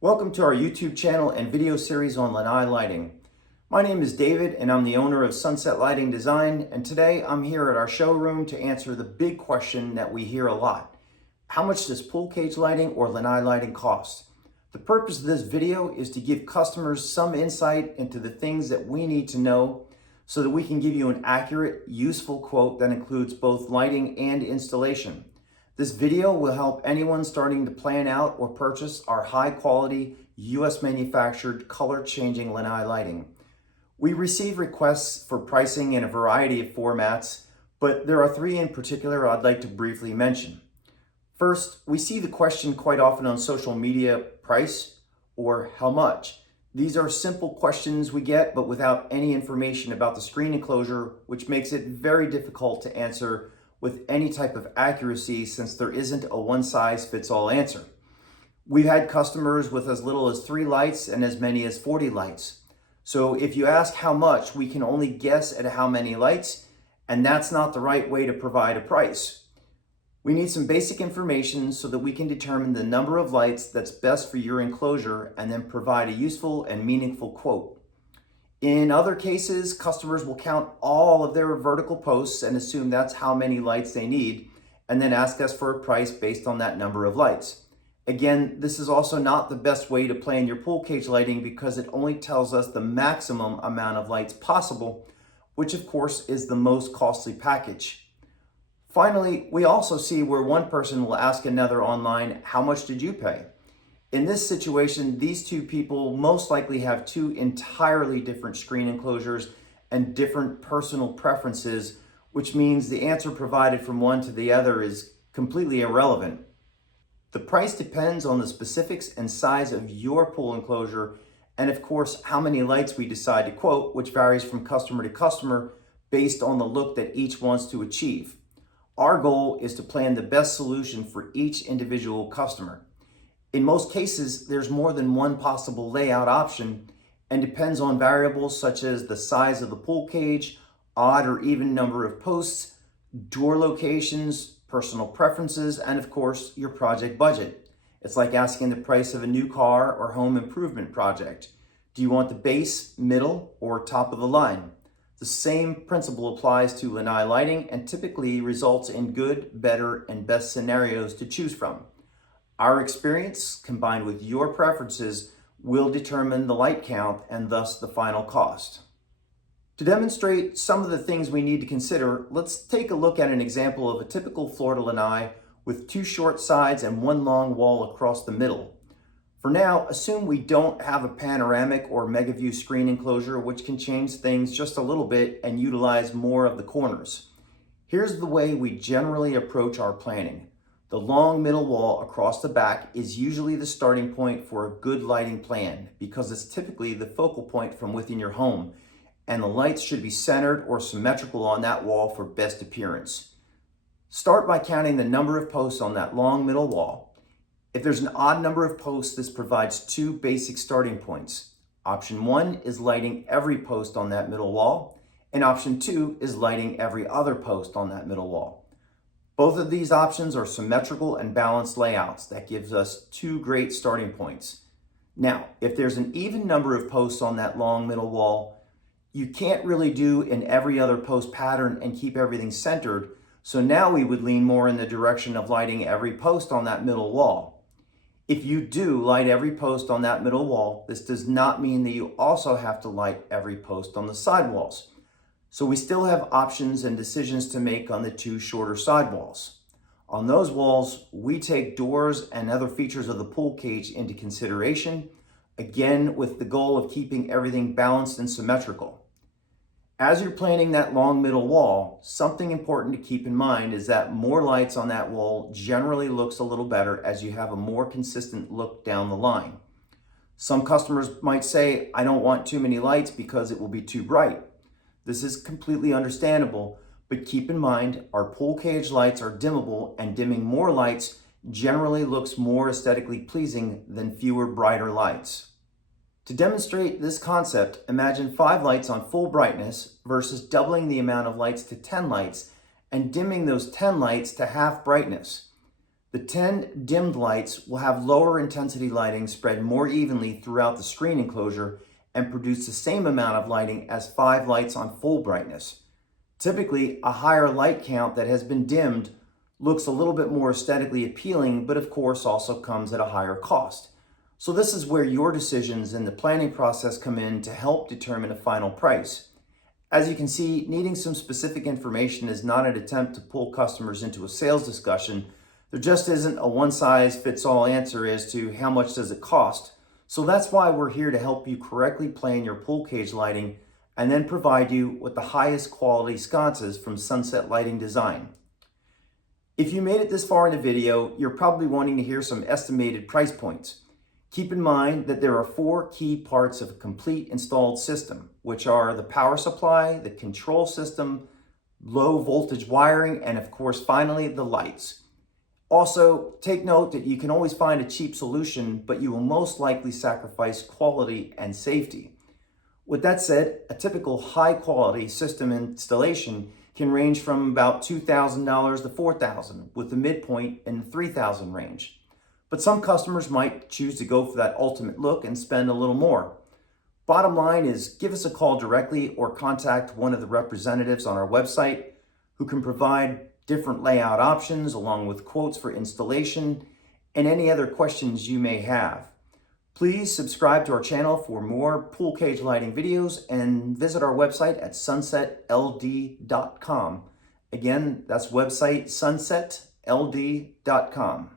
Welcome to our YouTube channel and video series on Lanai lighting. My name is David and I'm the owner of Sunset Lighting Design, and today I'm here at our showroom to answer the big question that we hear a lot. How much does pool cage lighting or Lanai lighting cost? The purpose of this video is to give customers some insight into the things that we need to know so that we can give you an accurate, useful quote that includes both lighting and installation. This video will help anyone starting to plan out or purchase our high-quality, U.S. manufactured, color-changing Lanai lighting. We receive requests for pricing in a variety of formats, but there are three in particular I'd like to briefly mention. First, we see the question quite often on social media: price or how much? These are simple questions we get, but without any information about the screen enclosure, which makes it very difficult to answer with any type of accuracy since there isn't a one-size-fits-all answer. We've had customers with as little as 3 lights and as many as 40 lights. So if you ask how much, we can only guess at how many lights, and that's not the right way to provide a price. We need some basic information so that we can determine the number of lights that's best for your enclosure and then provide a useful and meaningful quote. In other cases, customers will count all of their vertical posts and assume that's how many lights they need, and then ask us for a price based on that number of lights. Again, this is also not the best way to plan your pool cage lighting because it only tells us the maximum amount of lights possible, which of course is the most costly package. Finally, we also see where one person will ask another online, "How much did you pay?" In this situation, these two people most likely have two entirely different screen enclosures and different personal preferences, which means the answer provided from one to the other is completely irrelevant. The price depends on the specifics and size of your pool enclosure, and of course, how many lights we decide to quote, which varies from customer to customer based on the look that each wants to achieve. Our goal is to plan the best solution for each individual customer. In most cases, there's more than one possible layout option and depends on variables such as the size of the pool cage, odd or even number of posts, door locations, personal preferences, and of course, your project budget. It's like asking the price of a new car or home improvement project. Do you want the base, middle, or top of the line? The same principle applies to Lanai lighting and typically results in good, better, and best scenarios to choose from. Our experience, combined with your preferences, will determine the light count and thus the final cost. To demonstrate some of the things we need to consider, let's take a look at an example of a typical Florida Lanai with 2 short sides and 1 long wall across the middle. For now, assume we don't have a panoramic or mega view screen enclosure, which can change things just a little bit and utilize more of the corners. Here's the way we generally approach our planning. The long middle wall across the back is usually the starting point for a good lighting plan because it's typically the focal point from within your home, and the lights should be centered or symmetrical on that wall for best appearance. Start by counting the number of posts on that long middle wall. If there's an odd number of posts, this provides 2 basic starting points. Option 1 is lighting every post on that middle wall, and option 2 is lighting every other post on that middle wall. Both of these options are symmetrical and balanced layouts that gives us 2 great starting points. Now, if there's an even number of posts on that long middle wall, you can't really do an every other post pattern and keep everything centered, so now we would lean more in the direction of lighting every post on that middle wall. If you do light every post on that middle wall, this does not mean that you also have to light every post on the side walls. So we still have options and decisions to make on the 2 shorter side walls. On those walls, we take doors and other features of the pool cage into consideration, again with the goal of keeping everything balanced and symmetrical. As you're planning that long middle wall, something important to keep in mind is that more lights on that wall generally looks a little better as you have a more consistent look down the line. Some customers might say, "I don't want too many lights because it will be too bright." This is completely understandable, but keep in mind our pool cage lights are dimmable, and dimming more lights generally looks more aesthetically pleasing than fewer brighter lights. To demonstrate this concept, imagine 5 lights on full brightness versus doubling the amount of lights to 10 lights and dimming those 10 lights to half brightness. The 10 dimmed lights will have lower intensity lighting spread more evenly throughout the screen enclosure and produce the same amount of lighting as 5 lights on full brightness. Typically, a higher light count that has been dimmed looks a little bit more aesthetically appealing, but of course also comes at a higher cost. So this is where your decisions in the planning process come in to help determine a final price. As you can see, needing some specific information is not an attempt to pull customers into a sales discussion. There just isn't a one-size-fits-all answer as to how much does it cost. So that's why we're here to help you correctly plan your pool cage lighting and then provide you with the highest quality sconces from Sunset Lighting Design. If you made it this far in the video, you're probably wanting to hear some estimated price points. Keep in mind that there are 4 key parts of a complete installed system, which are the power supply, the control system, low voltage wiring, and of course, finally, the lights. Also, take note that you can always find a cheap solution, but you will most likely sacrifice quality and safety. With that said, a typical high-quality system installation can range from about $2,000 to $4,000, with the midpoint in the $3,000 range. But some customers might choose to go for that ultimate look and spend a little more. Bottom line is, give us a call directly or contact one of the representatives on our website who can provide different layout options along with quotes for installation and any other questions you may have. Please subscribe to our channel for more pool cage lighting videos and visit our website at sunsetld.com. Again, that's website sunsetld.com.